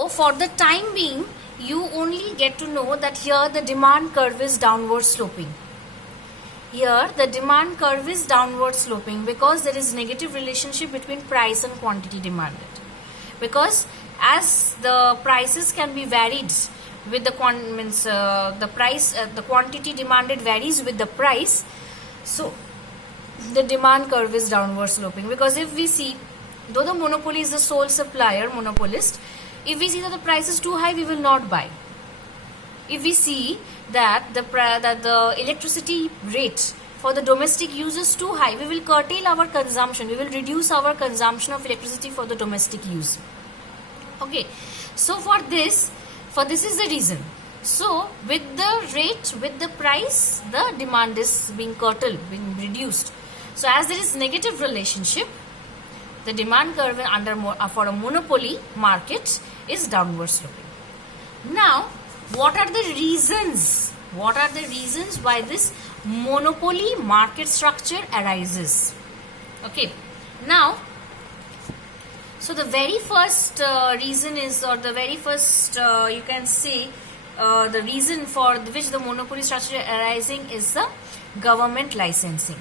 So for the time being, you only get to know that here the demand curve is downward sloping. Here the demand curve is downward sloping because there is negative relationship between price and quantity demanded. Because as the prices can be varied with the quantity demanded varies with the price, so the demand curve is downward sloping. Because if we see, though the monopoly is the sole supplier, monopolist, if we see that the price is too high, we will not buy. If we see that the electricity rate for the domestic use is too high, we will curtail our consumption. We will reduce our consumption of electricity for the domestic use. Okay, so for this is the reason. So with the rate, with the price, the demand is being curtailed, being reduced. So as there is negative relationship, the demand curve for a monopoly market is downward sloping. Now, what are the reasons? What are the reasons why this monopoly market structure arises? Okay, now, so the very first reason is, or the very first you can say the reason for which the monopoly structure arising is the government licensing.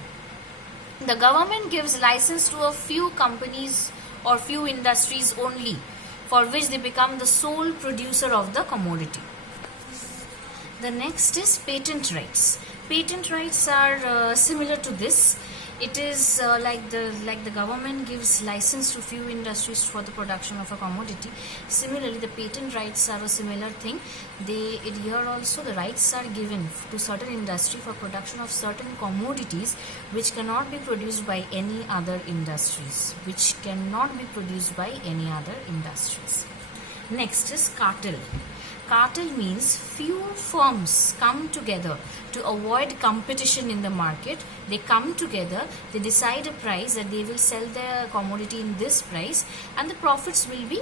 The government gives license to a few companies or few industries only, for which they become the sole producer of the commodity. The next is patent rights. Patent rights are similar to this. It is like the government gives license to few industries for the production of a commodity. Similarly, the patent rights are a similar thing. Here also the rights are given to certain industry for production of certain commodities which cannot be produced by any other industries. Next is cartel. Cartel means few firms come together to avoid competition in the market. They come together, they decide a price that they will sell their commodity in this price, and the profits will be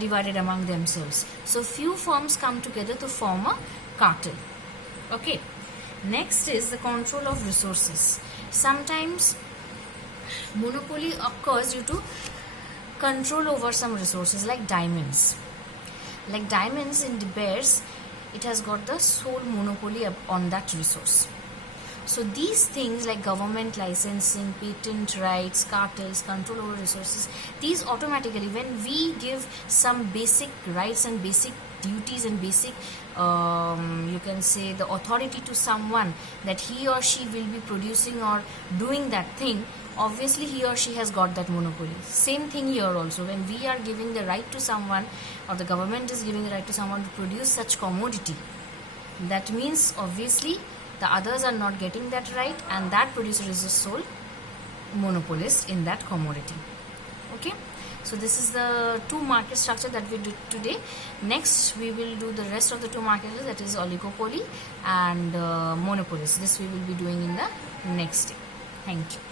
divided among themselves. So few firms come together to form a cartel. Okay. Next is the control of resources. Sometimes monopoly occurs due to control over some resources like diamonds. Like diamonds in De Beers, it has got the sole monopoly on that resource. So these things like government licensing, patent rights, cartels, control over resources, these automatically, when we give some basic rights and basic duties and basic you can say the authority to someone that he or she will be producing or doing that thing, obviously he or she has got that monopoly. Same thing here also, when we are giving the right to someone, or the government is giving the right to someone to produce such commodity, that means obviously the others are not getting that right, and that producer is the sole monopolist in that commodity. Okay, so this is the two market structure that we do today. Next we will do the rest of the two markets, that is oligopoly and monopolies. This we will be doing in the next day. Thank you.